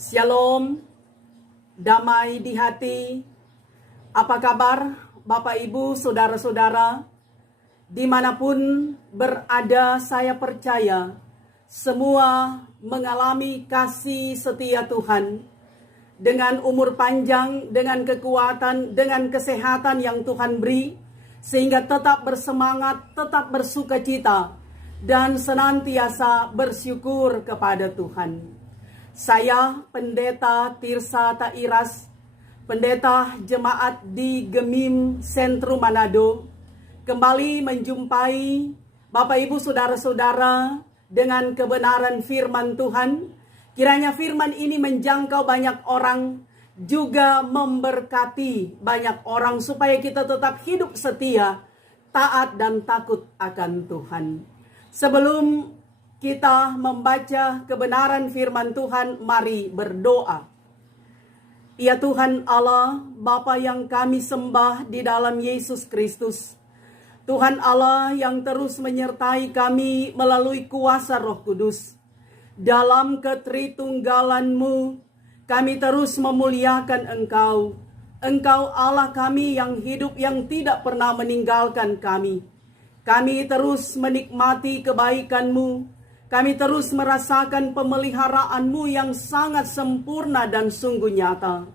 Shalom, damai di hati. Apa kabar Bapak Ibu, Saudara-saudara? Dimanapun berada, saya percaya semua mengalami kasih setia Tuhan. Dengan umur panjang, dengan kekuatan, dengan kesehatan yang Tuhan beri, sehingga tetap bersemangat, tetap bersukacita, dan senantiasa bersyukur kepada Tuhan. Saya Pendeta Tirsa Tairas, Pendeta Jemaat di Gemim Sentrum Manado, kembali menjumpai Bapak Ibu Saudara-saudara dengan kebenaran firman Tuhan. Kiranya firman ini menjangkau banyak orang, juga memberkati banyak orang supaya kita tetap hidup setia, taat dan takut akan Tuhan. Sebelum kita membaca kebenaran firman Tuhan, mari berdoa. Ya Tuhan Allah, Bapa yang kami sembah di dalam Yesus Kristus. Tuhan Allah yang terus menyertai kami melalui kuasa Roh Kudus. Dalam ketritunggalan-Mu, kami terus memuliakan Engkau. Engkau Allah kami yang hidup, yang tidak pernah meninggalkan kami. Kami terus menikmati kebaikan-Mu. Kami terus merasakan pemeliharaan-Mu yang sangat sempurna dan sungguh nyata.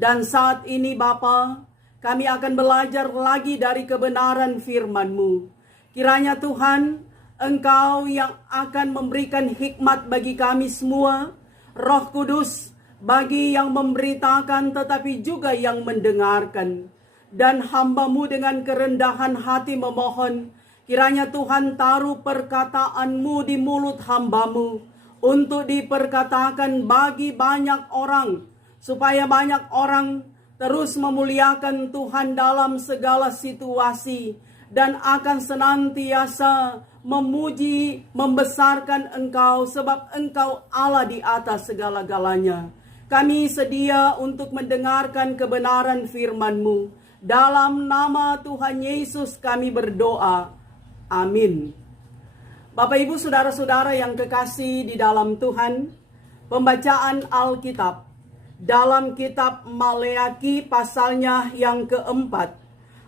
Dan saat ini Bapa, kami akan belajar lagi dari kebenaran firman-Mu. Kiranya Tuhan, Engkau yang akan memberikan hikmat bagi kami semua, Roh Kudus bagi yang memberitakan tetapi juga yang mendengarkan. Dan hamba-Mu dengan kerendahan hati memohon, kiranya Tuhan taruh perkataan-Mu di mulut hamba-Mu untuk diperkatakan bagi banyak orang, supaya banyak orang terus memuliakan Tuhan dalam segala situasi dan akan senantiasa memuji, membesarkan Engkau, sebab Engkau Allah di atas segala-galanya. Kami sedia untuk mendengarkan kebenaran firman-Mu. Dalam nama Tuhan Yesus kami berdoa. Amin. Bapak Ibu Saudara-saudara yang kekasih di dalam Tuhan, pembacaan Alkitab dalam kitab Maleaki pasalnya yang keempat,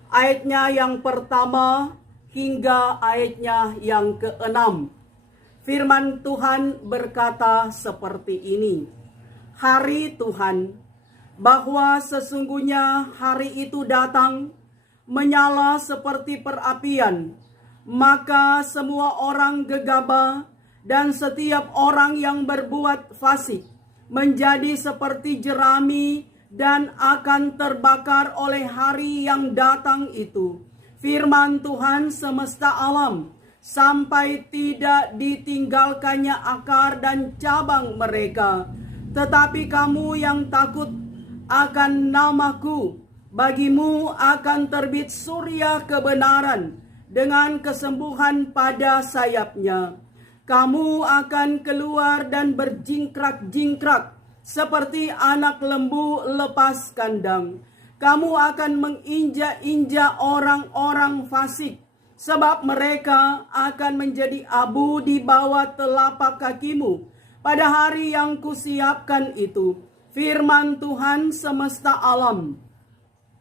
ayatnya yang pertama hingga ayatnya yang keenam. Firman Tuhan berkata seperti ini. Hari Tuhan, bahwa sesungguhnya hari itu datang, menyala seperti perapian, maka semua orang gegabah dan setiap orang yang berbuat fasik menjadi seperti jerami dan akan terbakar oleh hari yang datang itu. Firman Tuhan semesta alam, sampai tidak ditinggalkannya akar dan cabang mereka. Tetapi kamu yang takut akan namaku, bagimu akan terbit surya kebenaran dengan kesembuhan pada sayapnya. Kamu akan keluar dan berjingkrak-jingkrak seperti anak lembu lepas kandang. Kamu akan menginjak-injak orang-orang fasik, sebab mereka akan menjadi abu di bawah telapak kakimu pada hari yang kusiapkan itu. Firman Tuhan semesta alam.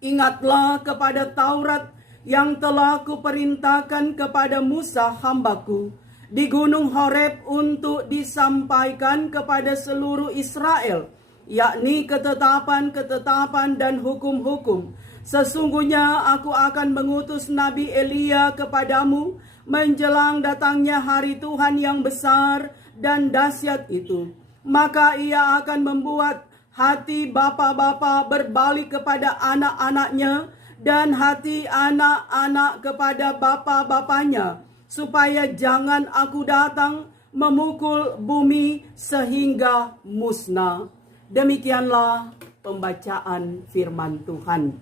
Ingatlah kepada Taurat yang telah kuperintahkan kepada Musa hambaku di Gunung Horeb untuk disampaikan kepada seluruh Israel, yakni ketetapan-ketetapan dan hukum-hukum. Sesungguhnya aku akan mengutus Nabi Elia kepadamu menjelang datangnya hari Tuhan yang besar dan dahsyat itu. Maka ia akan membuat hati bapa-bapa berbalik kepada anak-anaknya dan hati anak-anak kepada bapa-bapanya, supaya jangan aku datang memukul bumi sehingga musnah. Demikianlah pembacaan firman Tuhan.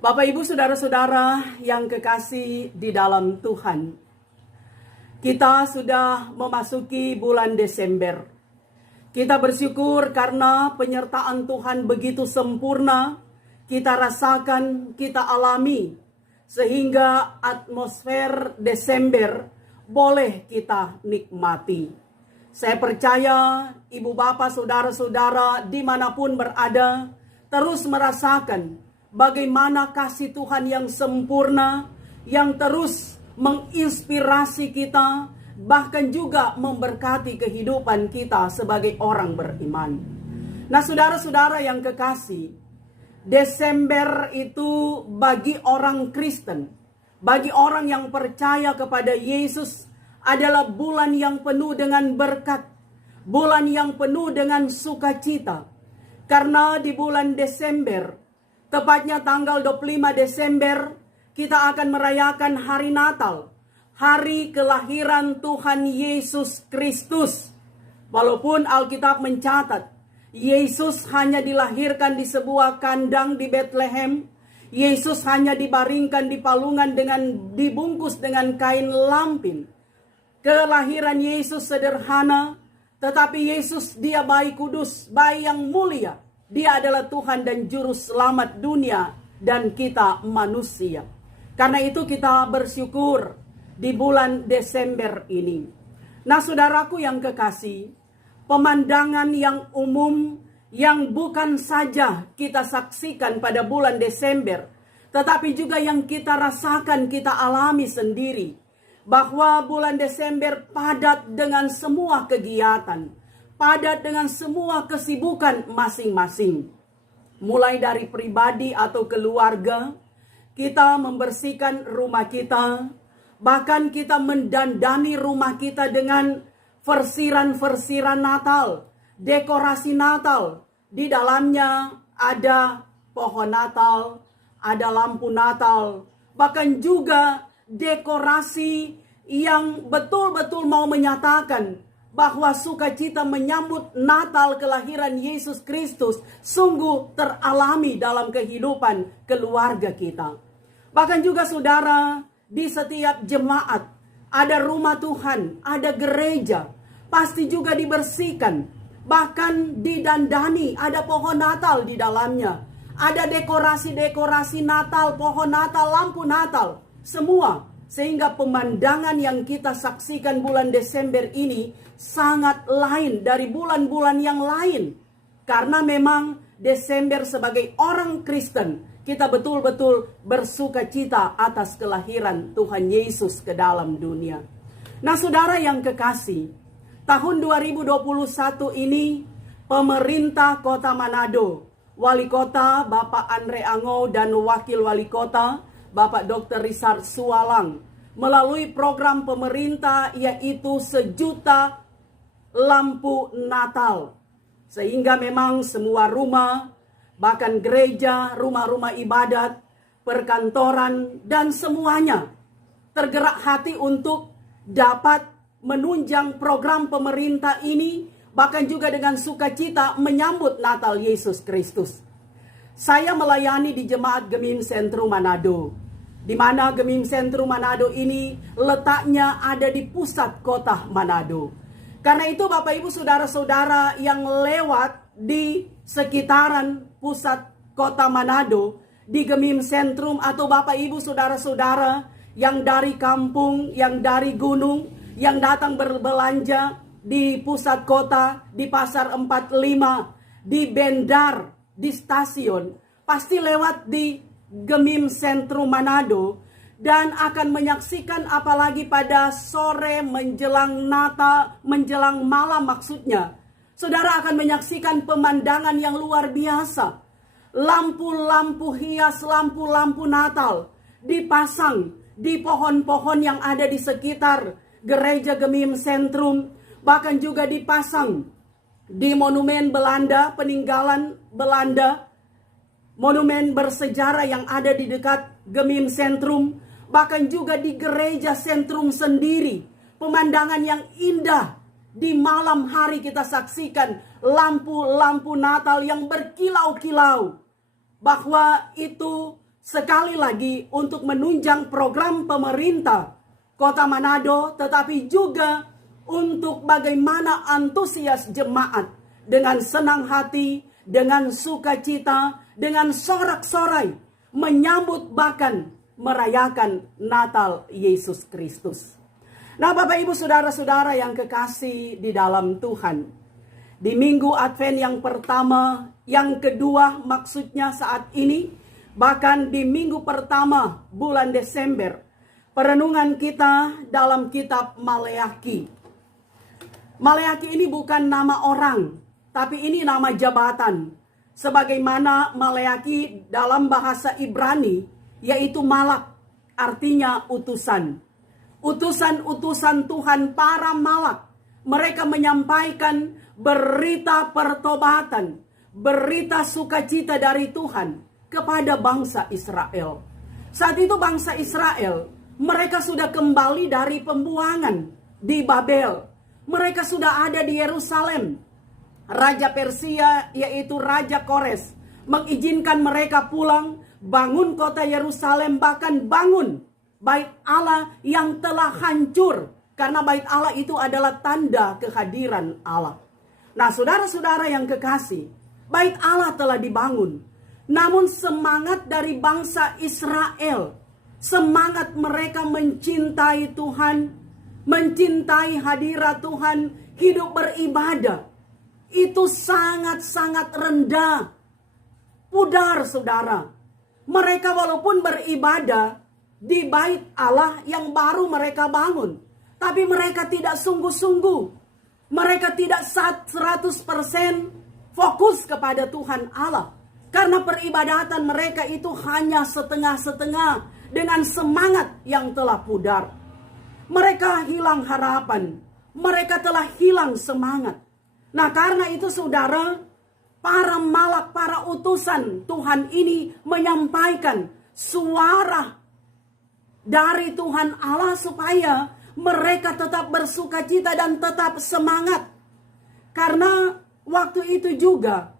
Bapak Ibu Saudara-saudara yang kekasih di dalam Tuhan, kita sudah memasuki bulan Desember. Kita bersyukur karena penyertaan Tuhan begitu sempurna, kita rasakan, kita alami, sehingga atmosfer Desember boleh kita nikmati. Saya percaya ibu bapak, saudara-saudara dimanapun berada, terus merasakan bagaimana kasih Tuhan yang sempurna, yang terus menginspirasi kita, bahkan juga memberkati kehidupan kita sebagai orang beriman. Nah, saudara-saudara yang kekasih, Desember itu bagi orang Kristen, bagi orang yang percaya kepada Yesus, adalah bulan yang penuh dengan berkat, bulan yang penuh dengan sukacita. Karena di bulan Desember, tepatnya tanggal 25 Desember, kita akan merayakan hari Natal, hari kelahiran Tuhan Yesus Kristus. Walaupun Alkitab mencatat, Yesus hanya dilahirkan di sebuah kandang di Bethlehem, Yesus hanya dibaringkan di palungan dibungkus dengan kain lampin. Kelahiran Yesus sederhana, tetapi Yesus dia bayi kudus, bayi yang mulia. Dia adalah Tuhan dan Juru Selamat dunia dan kita manusia. Karena itu kita bersyukur di bulan Desember ini. Nah, saudaraku yang kekasih, pemandangan yang umum yang bukan saja kita saksikan pada bulan Desember, tetapi juga yang kita rasakan, kita alami sendiri. Bahwa bulan Desember padat dengan semua kegiatan, padat dengan semua kesibukan masing-masing. Mulai dari pribadi atau keluarga, kita membersihkan rumah kita, bahkan kita mendandani rumah kita dengan versiran-versiran Natal, dekorasi Natal. Di dalamnya ada pohon Natal, ada lampu Natal, bahkan juga dekorasi yang betul-betul mau menyatakan bahwa sukacita menyambut Natal kelahiran Yesus Kristus sungguh teralami dalam kehidupan keluarga kita. Bahkan juga saudara, di setiap jemaat ada rumah Tuhan, ada gereja, pasti juga dibersihkan, bahkan didandani, ada pohon Natal di dalamnya, ada dekorasi-dekorasi Natal, pohon Natal, lampu Natal, semua. Sehingga pemandangan yang kita saksikan bulan Desember ini sangat lain dari bulan-bulan yang lain. Karena memang Desember sebagai orang Kristen, kita betul-betul bersuka cita atas kelahiran Tuhan Yesus ke dalam dunia. Nah, saudara yang kekasih, tahun 2021 ini pemerintah Kota Manado, Wali Kota Bapak Andre Ango dan Wakil Wali Kota Bapak Dr. Richard Sualang, melalui program pemerintah yaitu 1 juta lampu Natal. Sehingga memang semua rumah, bahkan gereja, rumah-rumah ibadat, perkantoran, dan semuanya tergerak hati untuk dapat menunjang program pemerintah ini, bahkan juga dengan sukacita menyambut Natal Yesus Kristus. Saya melayani di Jemaat Gemim Sentrum Manado, di mana Gemim Sentrum Manado ini letaknya ada di pusat kota Manado. Karena itu Bapak Ibu saudara-saudara yang lewat di sekitaran pusat kota Manado, di Gemim Sentrum, atau Bapak Ibu saudara-saudara yang dari kampung, yang dari gunung, yang datang berbelanja di pusat kota, di Pasar 45, di Bendar, di stasiun, pasti lewat di Gemim Sentrum Manado dan akan menyaksikan, apalagi pada sore menjelang Natal, menjelang malam maksudnya. Saudara akan menyaksikan pemandangan yang luar biasa. Lampu-lampu hias, lampu-lampu Natal dipasang di pohon-pohon yang ada di sekitar gereja Gemim Sentrum. Bahkan juga dipasang di monumen Belanda, peninggalan Belanda, monumen bersejarah yang ada di dekat Gemim Sentrum, bahkan juga di gereja sentrum sendiri. Pemandangan yang indah di malam hari kita saksikan lampu-lampu Natal yang berkilau-kilau. Bahwa itu sekali lagi untuk menunjang program pemerintah Kota Manado, tetapi juga untuk bagaimana antusias jemaat dengan senang hati, dengan sukacita, dengan sorak-sorai menyambut bahkan merayakan Natal Yesus Kristus. Nah, Bapak Ibu Saudara-saudara yang kekasih di dalam Tuhan, di minggu Advent yang pertama, yang kedua maksudnya saat ini, bahkan di minggu pertama bulan Desember, perenungan kita dalam kitab Maleakhi. Maleakhi ini bukan nama orang, tapi ini nama jabatan. Sebagaimana Maleakhi dalam bahasa Ibrani, yaitu malak, artinya utusan. Utusan-utusan Tuhan, para malak, mereka menyampaikan berita pertobatan, berita sukacita dari Tuhan kepada bangsa Israel. Saat itu bangsa Israel, mereka sudah kembali dari pembuangan di Babel. Mereka sudah ada di Yerusalem. Raja Persia, yaitu Raja Kores, mengizinkan mereka pulang, bangun kota Yerusalem, bahkan bangun Bait Allah yang telah hancur. Karena bait Allah itu adalah tanda kehadiran Allah. Nah, saudara-saudara yang kekasih, bait Allah telah dibangun. Namun semangat dari bangsa Israel, semangat mereka mencintai Tuhan, mencintai hadirat Tuhan, hidup beribadah, itu sangat-sangat rendah. Pudar, saudara. Mereka walaupun beribadah di bait Allah yang baru mereka bangun, tapi mereka tidak sungguh-sungguh. Mereka tidak 100% fokus kepada Tuhan Allah. Karena peribadatan mereka itu hanya setengah-setengah dengan semangat yang telah pudar. Mereka hilang harapan. Mereka telah hilang semangat. Nah, karena itu saudara, para malak, para utusan Tuhan ini menyampaikan suara dari Tuhan Allah supaya mereka tetap bersukacita dan tetap semangat. Karena waktu itu juga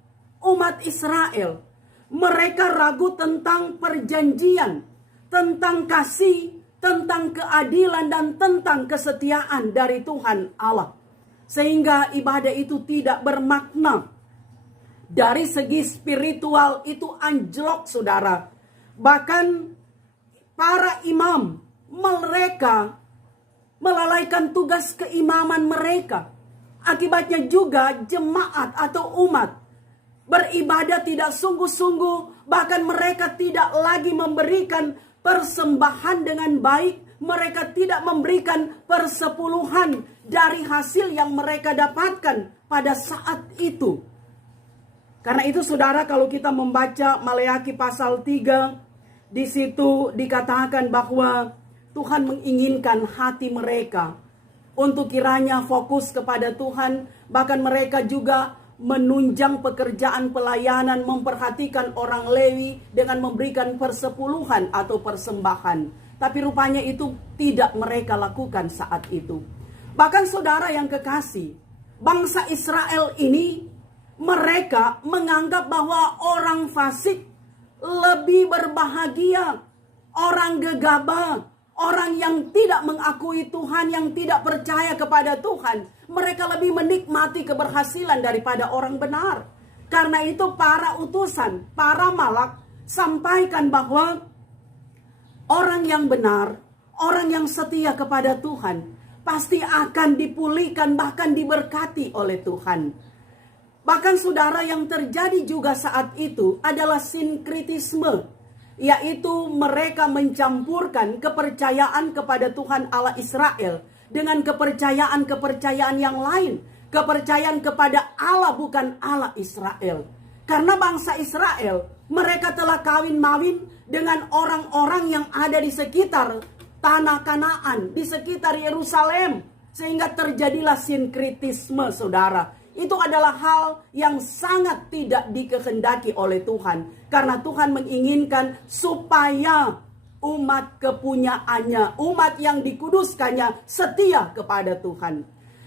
umat Israel, mereka ragu tentang perjanjian, tentang kasih, tentang keadilan, dan tentang kesetiaan dari Tuhan Allah. Sehingga ibadah itu tidak bermakna. Dari segi spiritual itu anjlok, saudara. Bahkan para imam, mereka melalaikan tugas keimaman mereka. Akibatnya juga jemaat atau umat beribadah tidak sungguh-sungguh. Bahkan mereka tidak lagi memberikan persembahan dengan baik. Mereka tidak memberikan persepuluhan dari hasil yang mereka dapatkan pada saat itu. Karena itu saudara, kalau kita membaca Maleakhi pasal 3, di situ dikatakan bahwa Tuhan menginginkan hati mereka untuk kiranya fokus kepada Tuhan. Bahkan mereka juga menunjang pekerjaan pelayanan, memperhatikan orang Lewi dengan memberikan persepuluhan atau persembahan. Tapi rupanya itu tidak mereka lakukan saat itu. Bahkan saudara yang kekasih, bangsa Israel ini, mereka menganggap bahwa orang fasik lebih berbahagia, orang gegabah, orang yang tidak mengakui Tuhan, yang tidak percaya kepada Tuhan, mereka lebih menikmati keberhasilan daripada orang benar. Karena itu para utusan, para malak sampaikan bahwa orang yang benar, orang yang setia kepada Tuhan, pasti akan dipulihkan, bahkan diberkati oleh Tuhan. Bahkan saudara, yang terjadi juga saat itu adalah sinkritisme, yaitu mereka mencampurkan kepercayaan kepada Tuhan Allah Israel dengan kepercayaan-kepercayaan yang lain. Kepercayaan kepada Allah bukan Allah Israel. Karena bangsa Israel, mereka telah kawin-mawin dengan orang-orang yang ada di sekitar tanah Kanaan, di sekitar Yerusalem. Sehingga terjadilah sinkritisme, saudara. Itu adalah hal yang sangat tidak dikehendaki oleh Tuhan. Karena Tuhan menginginkan supaya umat kepunyaannya, umat yang dikuduskannya, setia kepada Tuhan.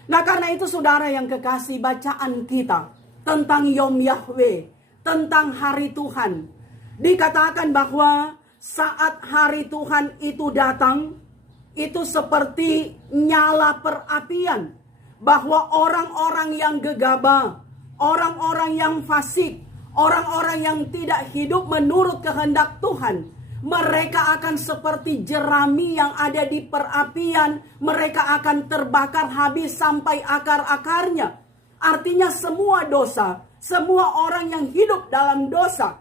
Nah, karena itu saudara yang kekasih, bacaan kita tentang Yom Yahweh, tentang hari Tuhan, dikatakan bahwa saat hari Tuhan itu datang, itu seperti nyala perapian. Bahwa orang-orang yang gegabah, orang-orang yang fasik, orang-orang yang tidak hidup menurut kehendak Tuhan, Mereka akan seperti jerami yang ada di perapian. Mereka akan terbakar habis sampai akar-akarnya. Artinya semua dosa, semua orang yang hidup dalam dosa,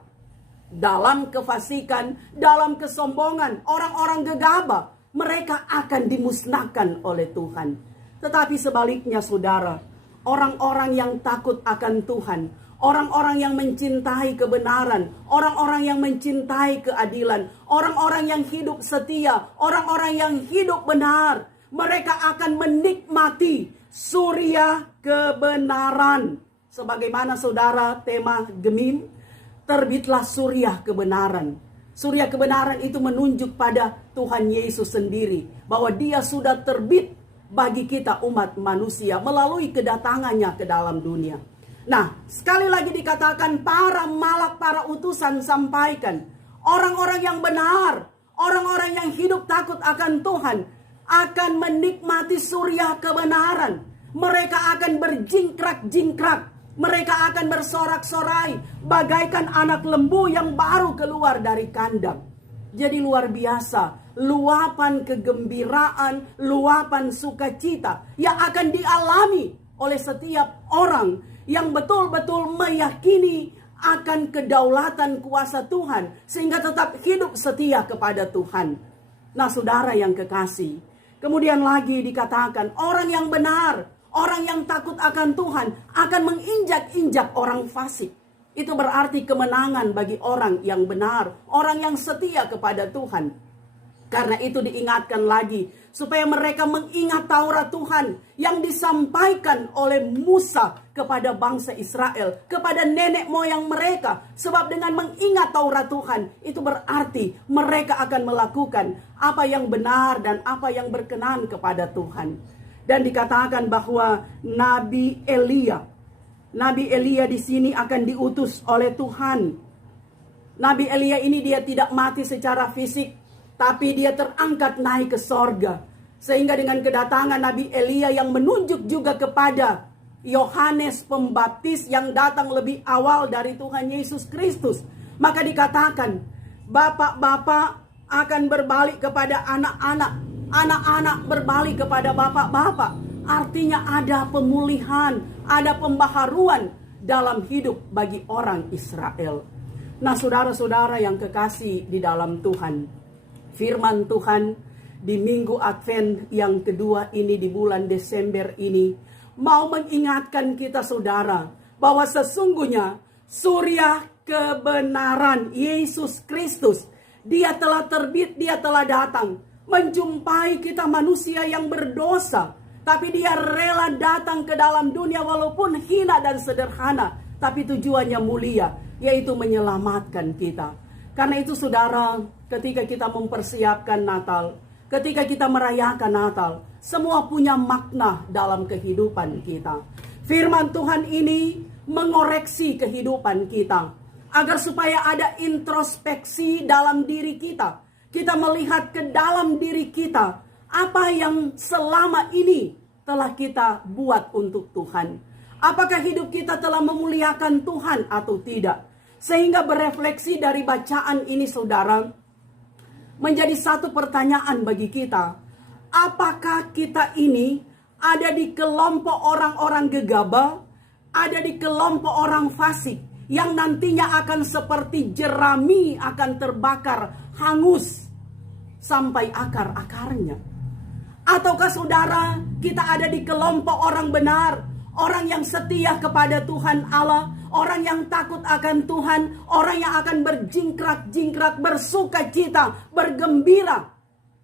dalam kefasikan, dalam kesombongan, orang-orang gegabah, mereka akan dimusnahkan oleh Tuhan. Tetapi sebaliknya saudara, orang-orang yang takut akan Tuhan, orang-orang yang mencintai kebenaran, orang-orang yang mencintai keadilan, orang-orang yang hidup setia, orang-orang yang hidup benar, mereka akan menikmati surya kebenaran. Sebagaimana saudara tema Gemim, terbitlah surya kebenaran. Surya kebenaran itu menunjuk pada Tuhan Yesus sendiri, bahwa Dia sudah terbit bagi kita umat manusia melalui kedatangannya ke dalam dunia. Nah, sekali lagi dikatakan para malak, para utusan sampaikan, orang-orang yang benar, orang-orang yang hidup takut akan Tuhan akan menikmati surya kebenaran. Mereka akan berjingkrak-jingkrak, mereka akan bersorak-sorai bagaikan anak lembu yang baru keluar dari kandang. Jadi luar biasa, luapan kegembiraan, luapan sukacita yang akan dialami oleh setiap orang yang betul-betul meyakini akan kedaulatan kuasa Tuhan, sehingga tetap hidup setia kepada Tuhan. Nah saudara yang kekasih, kemudian lagi dikatakan orang yang benar, orang yang takut akan Tuhan akan menginjak-injak orang fasik. Itu berarti kemenangan bagi orang yang benar, orang yang setia kepada Tuhan. Karena itu diingatkan lagi, supaya mereka mengingat Taurat Tuhan yang disampaikan oleh Musa kepada bangsa Israel, kepada nenek moyang mereka. Sebab dengan mengingat Taurat Tuhan, itu berarti mereka akan melakukan apa yang benar dan apa yang berkenan kepada Tuhan. Dan dikatakan bahwa Nabi Elia di sini akan diutus oleh Tuhan. Nabi Elia ini dia tidak mati secara fisik, tapi dia terangkat naik ke sorga. Sehingga dengan kedatangan Nabi Elia yang menunjuk juga kepada Yohanes Pembaptis yang datang lebih awal dari Tuhan Yesus Kristus, maka dikatakan bapak-bapak akan berbalik kepada anak-anak, anak-anak berbalik kepada bapak-bapak. Artinya ada pemulihan, ada pembaharuan dalam hidup bagi orang Israel. Nah saudara-saudara yang kekasih di dalam Tuhan, firman Tuhan di minggu Advent yang kedua ini, di bulan Desember ini, mau mengingatkan kita saudara, bahwa sesungguhnya surya kebenaran Yesus Kristus, Dia telah terbit, Dia telah datang menjumpai kita manusia yang berdosa. Tapi Dia rela datang ke dalam dunia walaupun hina dan sederhana, tapi tujuannya mulia, yaitu menyelamatkan kita. Karena itu saudara, ketika kita mempersiapkan Natal, ketika kita merayakan Natal, semua punya makna dalam kehidupan kita. Firman Tuhan ini mengoreksi kehidupan kita, agar supaya ada introspeksi dalam diri kita. Kita melihat ke dalam diri kita, apa yang selama ini telah kita buat untuk Tuhan. Apakah hidup kita telah memuliakan Tuhan atau tidak? Sehingga berefleksi dari bacaan ini saudara, menjadi satu pertanyaan bagi kita. Apakah kita ini ada di kelompok orang-orang gegabah, ada di kelompok orang fasik, yang nantinya akan seperti jerami akan terbakar, hangus sampai akar-akarnya? Ataukah saudara, kita ada di kelompok orang benar, orang yang setia kepada Tuhan Allah, orang yang takut akan Tuhan, orang yang akan berjingkrak-jingkrak, bersukacita, bergembira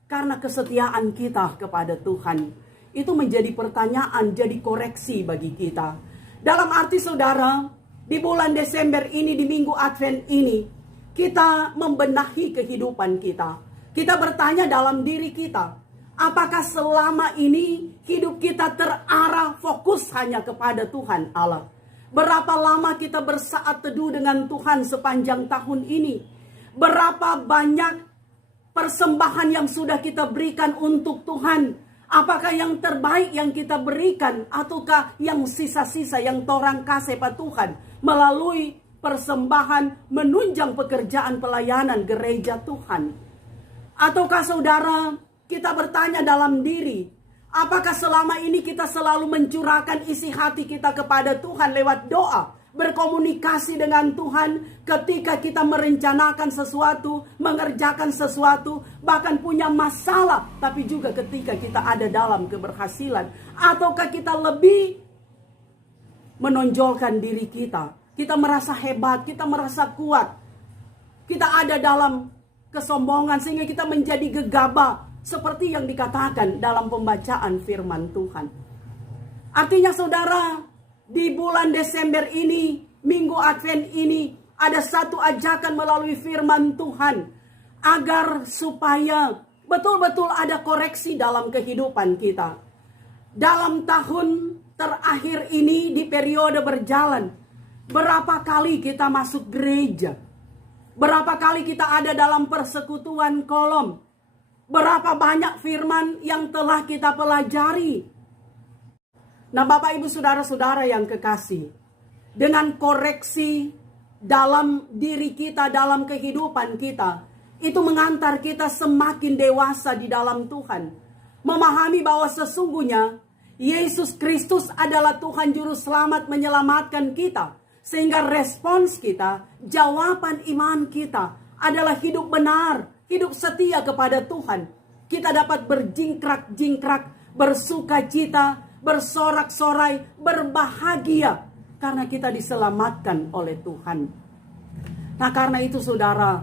karena kesetiaan kita kepada Tuhan? Itu menjadi pertanyaan, jadi koreksi bagi kita. Dalam arti saudara, di bulan Desember ini, di minggu Advent ini, kita membenahi kehidupan kita. Kita bertanya dalam diri kita, apakah selama ini hidup kita terarah fokus hanya kepada Tuhan Allah? Berapa lama kita bersaat teduh dengan Tuhan sepanjang tahun ini? Berapa banyak persembahan yang sudah kita berikan untuk Tuhan? Apakah yang terbaik yang kita berikan, ataukah yang sisa-sisa yang torang kasih pada Tuhan melalui persembahan menunjang pekerjaan pelayanan gereja Tuhan? Ataukah saudara, kita bertanya dalam diri, apakah selama ini kita selalu mencurahkan isi hati kita kepada Tuhan lewat doa, berkomunikasi dengan Tuhan ketika kita merencanakan sesuatu, mengerjakan sesuatu, bahkan punya masalah, tapi juga ketika kita ada dalam keberhasilan? Ataukah kita lebih menonjolkan diri kita? Kita merasa hebat, kita merasa kuat, kita ada dalam kesombongan sehingga kita menjadi gegabah, seperti yang dikatakan dalam pembacaan firman Tuhan. Artinya saudara, di bulan Desember ini, minggu Advent ini, ada satu ajakan melalui firman Tuhan, agar supaya betul-betul ada koreksi dalam kehidupan kita. Dalam tahun terakhir ini, di periode berjalan, berapa kali kita masuk gereja? Berapa kali kita ada dalam persekutuan kolom? Berapa banyak firman yang telah kita pelajari? Nah, Bapak Ibu saudara-saudara yang kekasih, dengan koreksi dalam diri kita, dalam kehidupan kita, itu mengantar kita semakin dewasa di dalam Tuhan. Memahami bahwa sesungguhnya Yesus Kristus adalah Tuhan Juru Selamat menyelamatkan kita. Sehingga respons kita, jawaban iman kita adalah hidup benar, hidup setia kepada Tuhan. Kita dapat berjingkrak-jingkrak, bersukacita, bersorak-sorai, berbahagia karena kita diselamatkan oleh Tuhan. Nah, karena itu saudara,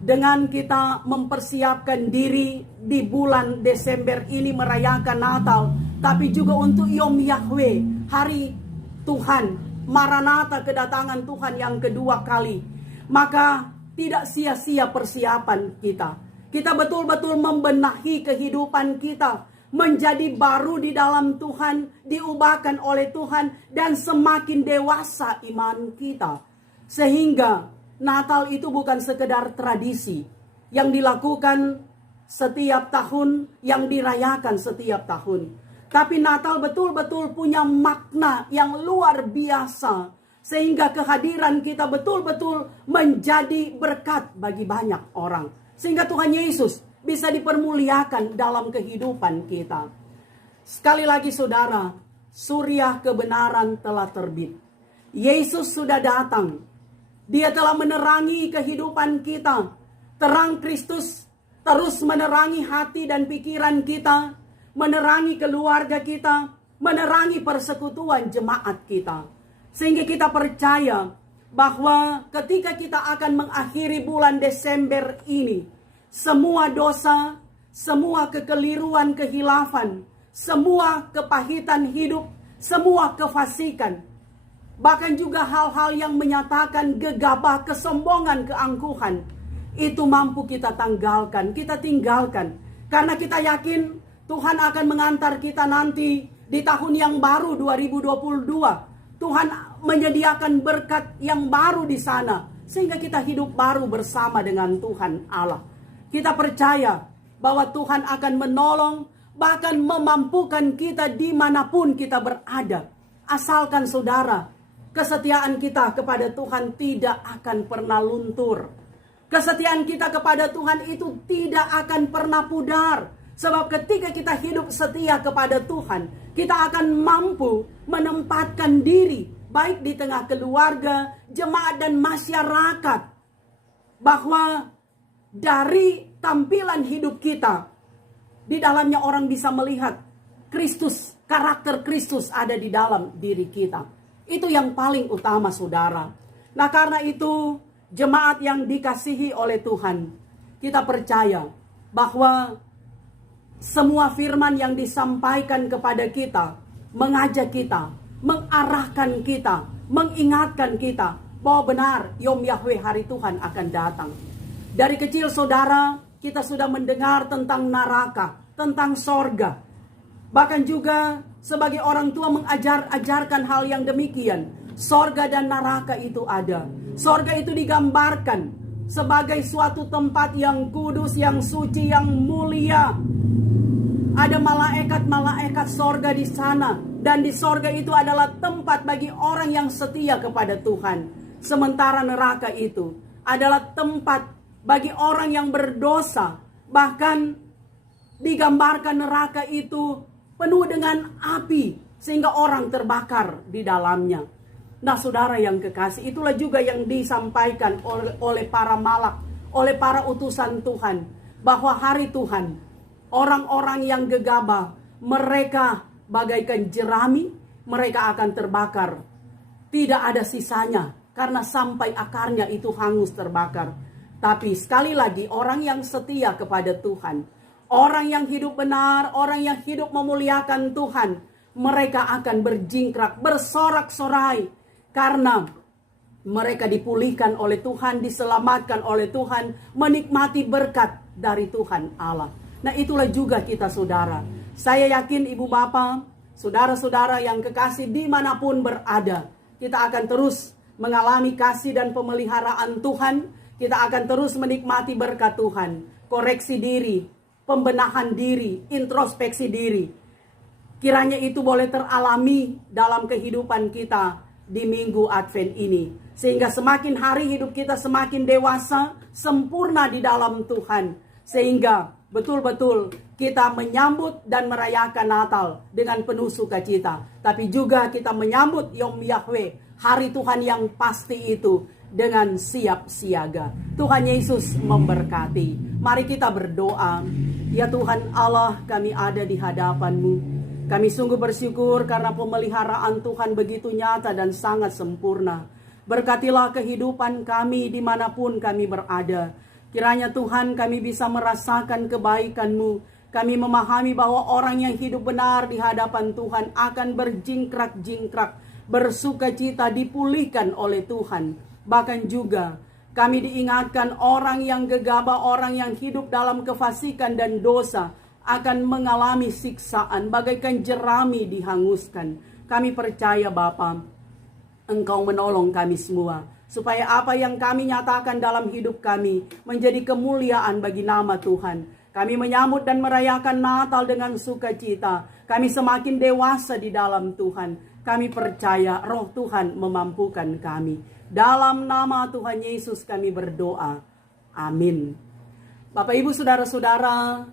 dengan kita mempersiapkan diri di bulan Desember ini merayakan Natal, tapi juga untuk Yom Yahweh, hari Tuhan, Maranatha, kedatangan Tuhan yang kedua kali, maka tidak sia-sia persiapan kita. Kita betul-betul membenahi kehidupan kita, menjadi baru di dalam Tuhan, diubahkan oleh Tuhan, dan semakin dewasa iman kita. Sehingga Natal itu bukan sekedar tradisi yang dilakukan setiap tahun, yang dirayakan setiap tahun. Tapi Natal betul-betul punya makna yang luar biasa. Sehingga kehadiran kita betul-betul menjadi berkat bagi banyak orang. Sehingga Tuhan Yesus bisa dipermuliakan dalam kehidupan kita. Sekali lagi saudara, surya kebenaran telah terbit. Yesus sudah datang. Dia telah menerangi kehidupan kita. Terang Kristus terus menerangi hati dan pikiran kita, menerangi keluarga kita, menerangi persekutuan jemaat kita. Sehingga kita percaya bahwa ketika kita akan mengakhiri bulan Desember ini, semua dosa, semua kekeliruan, kehilafan, semua kepahitan hidup, semua kefasikan, bahkan juga hal-hal yang menyatakan gegabah, kesombongan, keangkuhan, itu mampu kita tanggalkan, kita tinggalkan. Karena kita yakin Tuhan akan mengantar kita nanti di tahun yang baru 2022. Tuhan menyediakan berkat yang baru di sana, sehingga kita hidup baru bersama dengan Tuhan Allah. Kita percaya bahwa Tuhan akan menolong, bahkan memampukan kita dimanapun kita berada. Asalkan saudara, kesetiaan kita kepada Tuhan tidak akan pernah luntur. Kesetiaan kita kepada Tuhan itu tidak akan pernah pudar. Sebab ketika kita hidup setia kepada Tuhan, kita akan mampu menempatkan diri, baik di tengah keluarga, jemaat dan masyarakat, bahwa dari tampilan hidup kita, di dalamnya orang bisa melihat Kristus, karakter Kristus ada di dalam diri kita. Itu yang paling utama saudara. Nah, karena itu jemaat yang dikasihi oleh Tuhan, kita percaya bahwa semua firman yang disampaikan kepada kita, mengajak kita, mengarahkan kita, mengingatkan kita bahwa benar Yom Yahweh, hari Tuhan akan datang. Dari kecil saudara, kita sudah mendengar tentang neraka, tentang sorga. Bahkan juga sebagai orang tua mengajarkan hal yang demikian. Sorga dan neraka itu ada. Sorga itu digambarkan sebagai suatu tempat yang kudus, yang suci, yang mulia. Ada malaikat-malaikat sorga di sana. Dan di sorga itu adalah tempat bagi orang yang setia kepada Tuhan. Sementara neraka itu adalah tempat bagi orang yang berdosa. Bahkan digambarkan neraka itu penuh dengan api sehingga orang terbakar di dalamnya. Nah, saudara yang kekasih, itulah juga yang disampaikan oleh para malak, oleh para utusan Tuhan, bahwa hari Tuhan, orang-orang yang gegabah, mereka bagaikan jerami, mereka akan terbakar. Tidak ada sisanya, karena sampai akarnya itu hangus terbakar. Tapi sekali lagi, orang yang setia kepada Tuhan, orang yang hidup benar, orang yang hidup memuliakan Tuhan, mereka akan berjingkrak, bersorak-sorai, karena mereka dipulihkan oleh Tuhan, diselamatkan oleh Tuhan, menikmati berkat dari Tuhan Allah. Nah, itulah juga kita, saudara. Saya yakin ibu bapak, saudara-saudara yang kekasih dimanapun berada, kita akan terus mengalami kasih dan pemeliharaan Tuhan. Kita akan terus menikmati berkat Tuhan, koreksi diri, pembenahan diri, introspeksi diri. Kiranya itu boleh teralami dalam kehidupan kita di minggu Advent ini. Sehingga semakin hari hidup kita semakin dewasa, sempurna di dalam Tuhan. Sehingga betul-betul kita menyambut dan merayakan Natal dengan penuh sukacita. Tapi juga kita menyambut Yom Yahweh, hari Tuhan yang pasti itu, dengan siap siaga. Tuhan Yesus memberkati. Mari kita berdoa. Ya Tuhan Allah, kami ada di hadapan-Mu. Kami sungguh bersyukur karena pemeliharaan Tuhan begitu nyata dan sangat sempurna. Berkatilah kehidupan kami dimanapun kami berada. Kiranya Tuhan kami bisa merasakan kebaikan-Mu. Kami memahami bahwa orang yang hidup benar di hadapan Tuhan akan berjingkrak-jingkrak, bersukacita, dipulihkan oleh Tuhan. Bahkan juga kami diingatkan orang yang gegabah, orang yang hidup dalam kefasikan dan dosa akan mengalami siksaan bagaikan jerami dihanguskan. Kami percaya Bapa, Engkau menolong kami semua, supaya apa yang kami nyatakan dalam hidup kami menjadi kemuliaan bagi nama Tuhan. Kami menyambut dan merayakan Natal dengan sukacita. Kami semakin dewasa di dalam Tuhan. Kami percaya Roh Tuhan memampukan kami. Dalam nama Tuhan Yesus kami berdoa. Amin. Bapak Ibu saudara-saudara,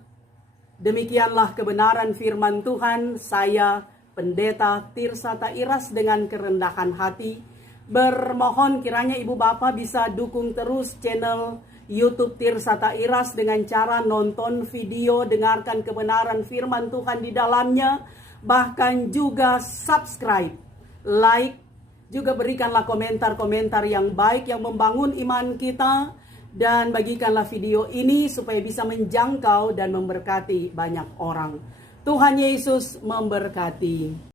demikianlah kebenaran firman Tuhan. Saya Pendeta Tirsa Tairas dengan kerendahan hati bermohon kiranya Ibu Bapak bisa dukung terus channel YouTube Tirsa Tairas dengan cara nonton video, dengarkan kebenaran firman Tuhan di dalamnya, bahkan juga subscribe, like, juga berikanlah komentar-komentar yang baik yang membangun iman kita, dan bagikanlah video ini supaya bisa menjangkau dan memberkati banyak orang. Tuhan Yesus memberkati.